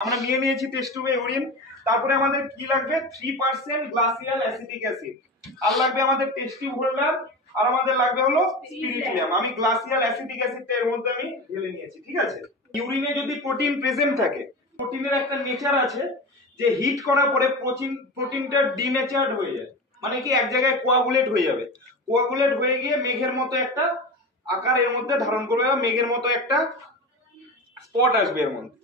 আমরা নিয়ে নিয়েছি টেস্ট টিউবে ইউরিন। তারপরে আমাদের কি লাগবে 3% গ্লাসিয়াল অ্যাসিটিক অ্যাসিড, আর লাগবে আমাদের টেস্ট টিউব হোল্ডার, আর আমাদের লাগবে হলো স্পিরিডিয়াম। আমি গ্লাসিয়াল অ্যাসিটিক অ্যাসিডটা এর মধ্যে আমি ঢেলে নিয়েছি, ঠিক আছে। ইউরিনে যদি প্রোটিন প্রেজেন্ট থাকে, প্রোটিনের একটা নেচার আছে যে হিট করার পরে প্রোটিনটা ডিনেচার্ড হয়ে যায়, মানে কি এক জায়গায় কোয়াগুলেট হয়ে যাবে, কোয়াগুলেট হয়ে গিয়ে মেঘের মতো একটা আকার এর মধ্যে ধারণ করবে, বা মেঘের মতো একটা স্পট আসবে এর মধ্যে।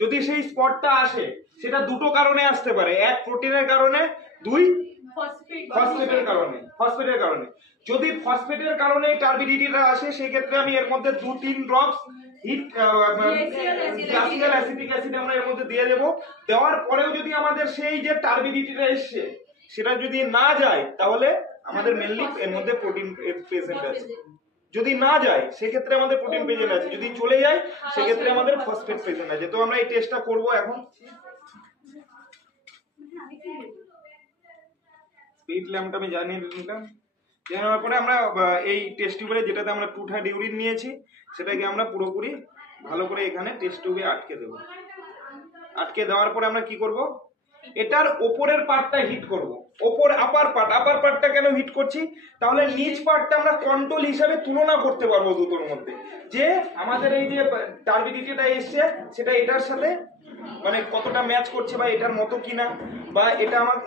যদি সেই স্পটটা আসে সেটা দুটো কারণে আসতে পারে, এক প্রোটিনের কারণে, দুই ফসফেটের কারণে। যদি ফসফেটের কারণে টার্বিডিটিটা আসে সেই ক্ষেত্রে আমি এর মধ্যে 2-3 ড্রপস গ্লাসিয়াল অ্যাসিটিক অ্যাসিড আমরা এর মধ্যে দিয়ে দেব। দেওয়ার পরেও যদি আমাদের সেই যে টার্বিডিটিটা এসছে সেটা যদি না যায়, তাহলে আমাদের মেইনলি এর মধ্যে প্রোটিন প্রেজেন্ট আছে। যদি না যায় সেক্ষেত্রে আমাদের প্রোটিন প্রেজেন্ট আছে, যদি চলে যায় সেক্ষেত্রে আমাদের ফসফেট প্রেজেন্ট আছে। তো আমরা এই টেস্টটা করব এখন। স্পিড ল্যাম্পটা আমি জানিয়ে দিলাম। জানার পরে আমরা এই টেস্ট টিউবে যেটাতে আমরা 2 ইউরিন নিয়েছি সেটাকে আমরা পুরোপুরি ভালো করে এখানে টেস্ট টিউবে আটকে দেব। আটকে দেওয়ার পরে আমরা কি করব, এটার উপরের পার্টটা হিট করব। উপর আপার পার্টটা কেন হিট করছি, তাহলে নিচ পার্টটা আমরা কন্ট্রোল হিসাবে তুলনা করতে পারবো দুটোর মধ্যে, যে আমাদের এই যে টার্বিডিটিটা এসছে সেটা এটার সাথে মানে কতটা ম্যাচ করছে বা এটার মতো কিনা, বা এটা আমার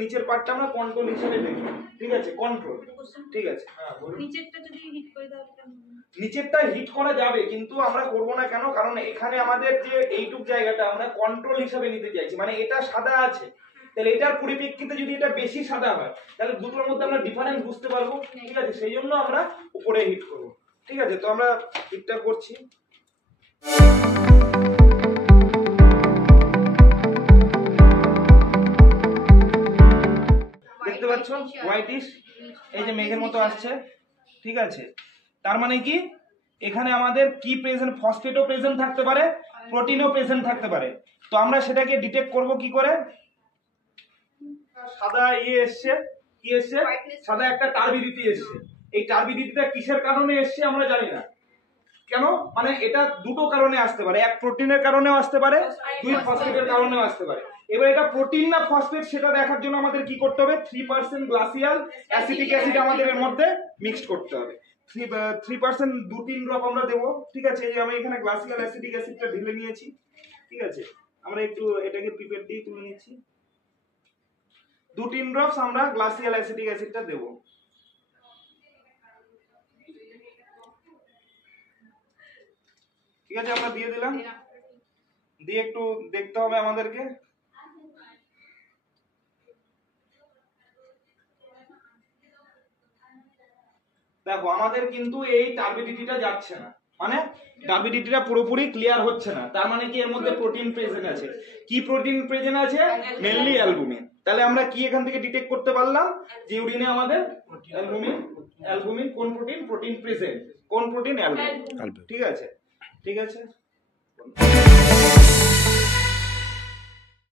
নিচের পার্টটা আমরা কন্ট্রোল হিসাবে দেখি, ঠিক আছে, কন্ট্রোল, ঠিক আছে। হ্যাঁ, নিচেরটা যদি হিট করে দাও, নিচেরটা হিট করা যাবে কিন্তু আমরা করব না। কেন? কারণ এখানে আমাদের যে এইটুক জায়গাটা আমরা কন্ট্রোল হিসাবে নিতে চাইছি, মানে এটা সাদা আছে, তাহলে এটার পরিপ্রেক্ষিতে যদি এটা বেশি সাদা হয় তাহলে দুটোর মধ্যে আমরা ডিফারেন্স বুঝতে পারবো, ঠিক আছে, সেই জন্য আমরা উপরে হিট করব, ঠিক আছে। তো আমরা হিটটা করছি। দেখতে পাচ্ছ হোয়াইটিশ, এই যে মেঘের মতো আসছে, ঠিক আছে। তার মানে কি এখানে আমাদের কি প্রেজেন্ট, ফসফেটও প্রেজেন্ট থাকতে পারে, প্রোটিনও প্রেজেন্ট থাকতে পারে। তো আমরা সেটাকে ডিটেক্ট করব কি করে। সাদা এসছে, কি এসছে, সাদা একটা টার্বিডিটি এসছে। এই টার্বিডিটিটা কিসের কারণে এসছে আমরা জানি না। কেন? মানে এটা দুটো কারণে আসতে পারে, এক প্রোটিনের কারণেও আসতে পারে, দুই ফসফেটের কারণেও আসতে পারে। এবার এটা প্রোটিন না ফসফেট সেটা দেখার জন্য আমাদের কি করতে হবে, 3% গ্লাসিয়াল অ্যাসিটিক অ্যাসিড আমাদের এর মধ্যে মিক্সড করতে হবে। 3% 2-3 ড্রপ আমরা দেবো, ঠিক আছে। এই যে আমি এখানে গ্লাসিয়াল অ্যাসিটিক অ্যাসিডটা ঢেলে নিয়েছি, ঠিক আছে। আমরা একটু এটাকে পিপেট দিয়ে তুলে নিচ্ছি। 2-3 ড্রপস আমরা গ্লাসিয়াল অ্যাসিটিক অ্যাসিডটা দেবো, ঠিক আছে। আমরা দিয়ে দিলাম, দিয়ে একটু দেখতে হবে আমাদেরকে। দেখো আমাদের কিন্তু এই টার্বিডিটিটা যাচ্ছে না, মানে টার্বিডিটিটা পুরোপুরি ক্লিয়ার হচ্ছে না। তার মানে কি এর মধ্যে প্রোটিন প্রেজেন্ট আছে। কি প্রোটিন প্রেজেন্ট আছে? Mainly albumin. তাহলে আমরা কি এখান থেকে ডিটেক্ট করতে পারলাম যে ইউরিনে আমাদের অ্যালবুমিন কোন প্রোটিন, প্রোটিন প্রেজেন্ট কোন প্রোটিন, অ্যালবুমিন, ঠিক আছে, ঠিক আছে।